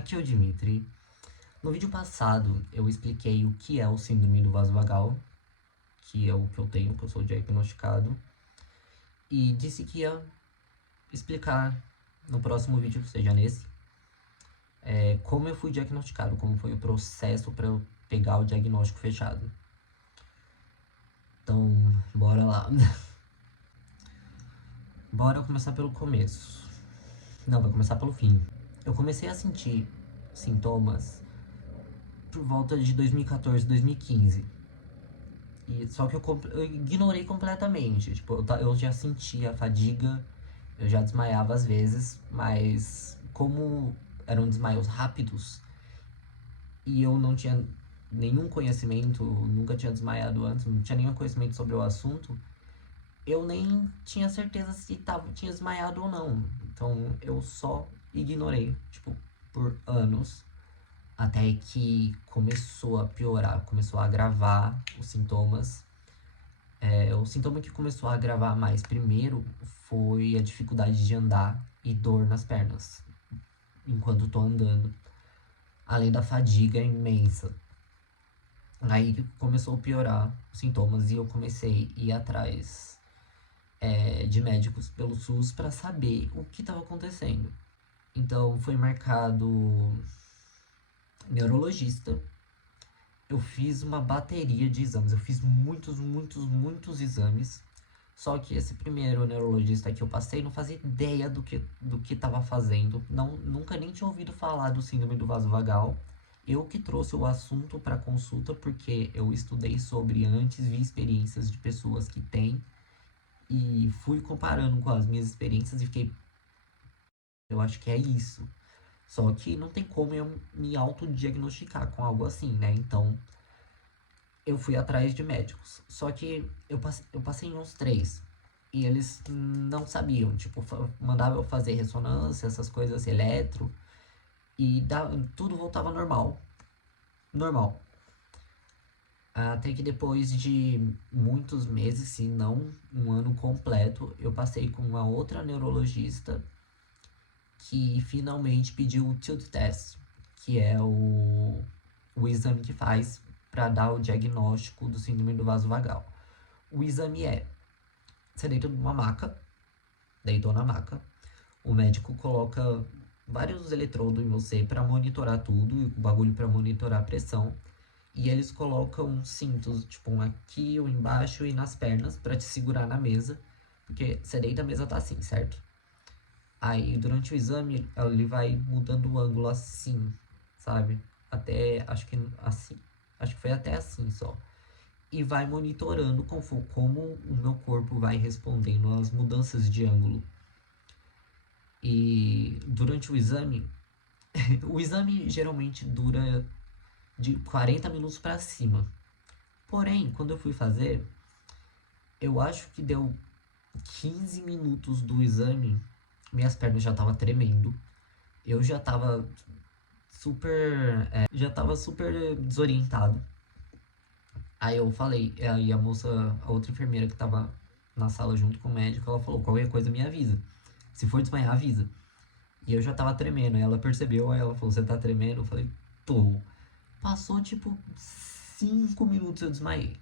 aqui é o Dimitri. No vídeo passado eu expliquei o que é o síndrome do vaso vagal, que é o que eu tenho, que eu sou diagnosticado, e disse que ia explicar no próximo vídeo, seja nesse, como eu fui diagnosticado, como foi o processo para eu pegar o diagnóstico fechado. Então, bora lá. Bora começar pelo começo. Não, vai começar pelo fim. Eu comecei a sentir sintomas por volta de 2014, 2015. Só que eu ignorei completamente. Tipo, eu já sentia fadiga, eu já desmaiava às vezes, mas como eram desmaios rápidos e eu não tinha nenhum conhecimento, nunca tinha desmaiado antes, não tinha nenhum conhecimento sobre o assunto, eu nem tinha certeza se tinha desmaiado ou não. Então eu só ignorei, tipo, por anos, até que começou a piorar, começou a agravar os sintomas. O sintoma que começou a agravar mais primeiro foi a dificuldade de andar e dor nas pernas enquanto tô andando, além da fadiga imensa. Aí começou a piorar os sintomas e eu comecei a ir atrás de médicos pelo SUS para saber o que estava acontecendo. Então foi marcado neurologista. Eu fiz uma bateria de exames, eu fiz muitos exames. Só que esse primeiro neurologista que eu passei não fazia ideia do que estava fazendo. Não, nunca nem tinha ouvido falar do síndrome do vaso vagal. Eu que trouxe o assunto para consulta porque eu estudei sobre antes, vi experiências de pessoas que têm e fui comparando com as minhas experiências e fiquei, eu acho que é isso. Só que não tem como eu me autodiagnosticar com algo assim, né? Então eu fui atrás de médicos. Só que eu passei em uns três. E eles não sabiam, tipo, mandavam eu fazer ressonância, essas coisas, eletro, e tudo voltava normal. Normal. Até que depois de muitos meses, se não um ano completo, eu passei com uma outra neurologista que finalmente pediu o TILT test, que é o exame que faz para dar o diagnóstico do síndrome do vaso vagal. O exame você deita numa maca, deitou na maca, o médico coloca vários eletrodos em você para monitorar tudo, e o bagulho para monitorar a pressão. E eles colocam cintos, tipo, um aqui, um embaixo e nas pernas para te segurar na mesa, porque você deita, a mesa tá assim, certo? Aí durante o exame ele vai mudando o ângulo assim, sabe? Até, acho que assim, acho que foi até assim só. E vai monitorando como o meu corpo vai respondendo às mudanças de ângulo. E durante o exame, o exame geralmente dura de 40 minutos para cima. Porém, quando eu fui fazer, eu acho que deu 15 minutos do exame, minhas pernas já estavam tremendo. Eu já tava super desorientado. Aí eu falei, aí a moça, a outra enfermeira que tava na sala junto com o médico, ela falou, qualquer coisa me avisa. Se for desmaiar, avisa. E eu já tava tremendo, aí ela percebeu, aí ela falou, você tá tremendo? Eu falei, tô. Passou tipo 5 minutos eu desmaiei.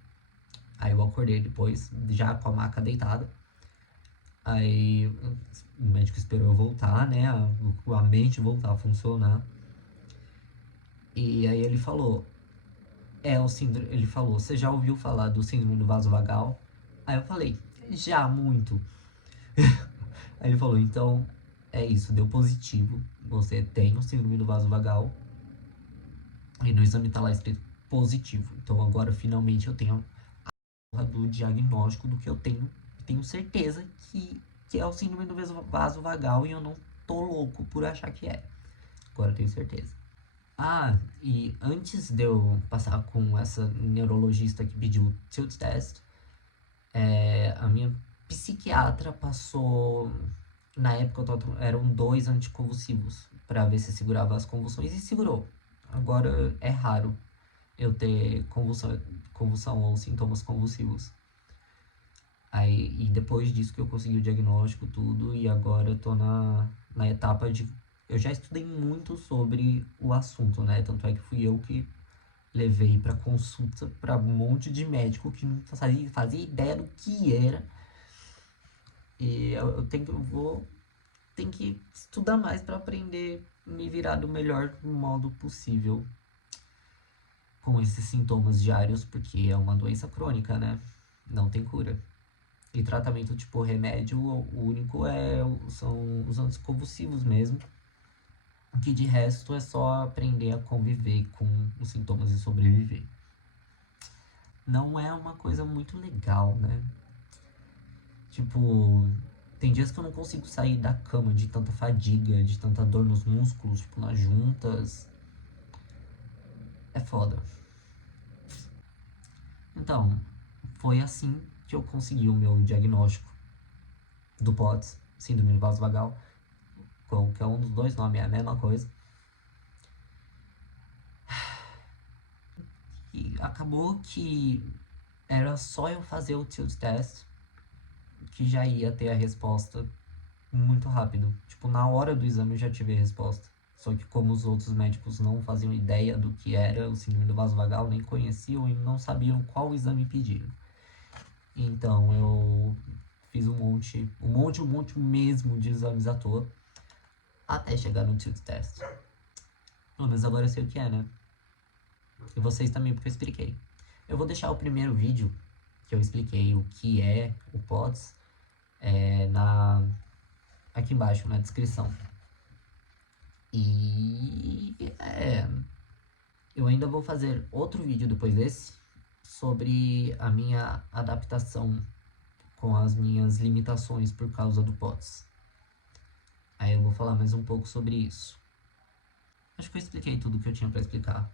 Aí eu acordei depois, já com a maca deitada. Aí o médico esperou eu voltar, né? A mente voltar a funcionar. E aí ele falou, o síndrome. Ele falou, você já ouviu falar do síndrome do vaso vagal? Aí eu falei, já, muito. Aí ele falou, então é isso, deu positivo. Você tem o síndrome do vaso vagal. E no exame tá lá escrito positivo. Então agora finalmente eu tenho do diagnóstico do que eu tenho certeza que é o síndrome do vaso vagal e eu não tô louco por achar que é. Agora eu tenho certeza. E antes de eu passar com essa neurologista que pediu o tilt test, a minha psiquiatra passou. Na época eram 2 anticonvulsivos para ver se segurava as convulsões e segurou. Agora é raro eu ter convulsão ou sintomas convulsivos. E depois disso que eu consegui o diagnóstico, tudo, e agora eu tô na etapa de eu já estudei muito sobre o assunto, né? Tanto é que fui eu que levei para consulta para um monte de médico que não fazia ideia do que era. E tenho que estudar mais para aprender me virar do melhor modo possível com esses sintomas diários, porque é uma doença crônica, né? Não tem cura. E tratamento tipo remédio, o único são os anticonvulsivos mesmo, que de resto é só aprender a conviver com os sintomas e sobreviver. Não é uma coisa muito legal, né? Tipo, tem dias que eu não consigo sair da cama de tanta fadiga, de tanta dor nos músculos, tipo, nas juntas. É foda. Então, foi assim que eu consegui o meu diagnóstico do POTS, síndrome do vaso vagal. Qualquer um dos dois nomes é a mesma coisa. E acabou que era só eu fazer o tilt test que já ia ter a resposta muito rápido. Tipo, na hora do exame eu já tive a resposta. Só que como os outros médicos não faziam ideia do que era o síndrome do vaso vagal, nem conheciam e não sabiam qual exame pedir. Então eu fiz um monte mesmo de exames à toa, até chegar no tilt test. Pelo menos agora eu sei o que é, né? E vocês também, porque eu expliquei. Eu vou deixar o primeiro vídeo que eu expliquei o que é o POTS aqui embaixo na descrição. E eu ainda vou fazer outro vídeo depois desse sobre a minha adaptação com as minhas limitações por causa do POTS. Aí eu vou falar mais um pouco sobre isso. Acho que eu expliquei tudo que eu tinha para explicar.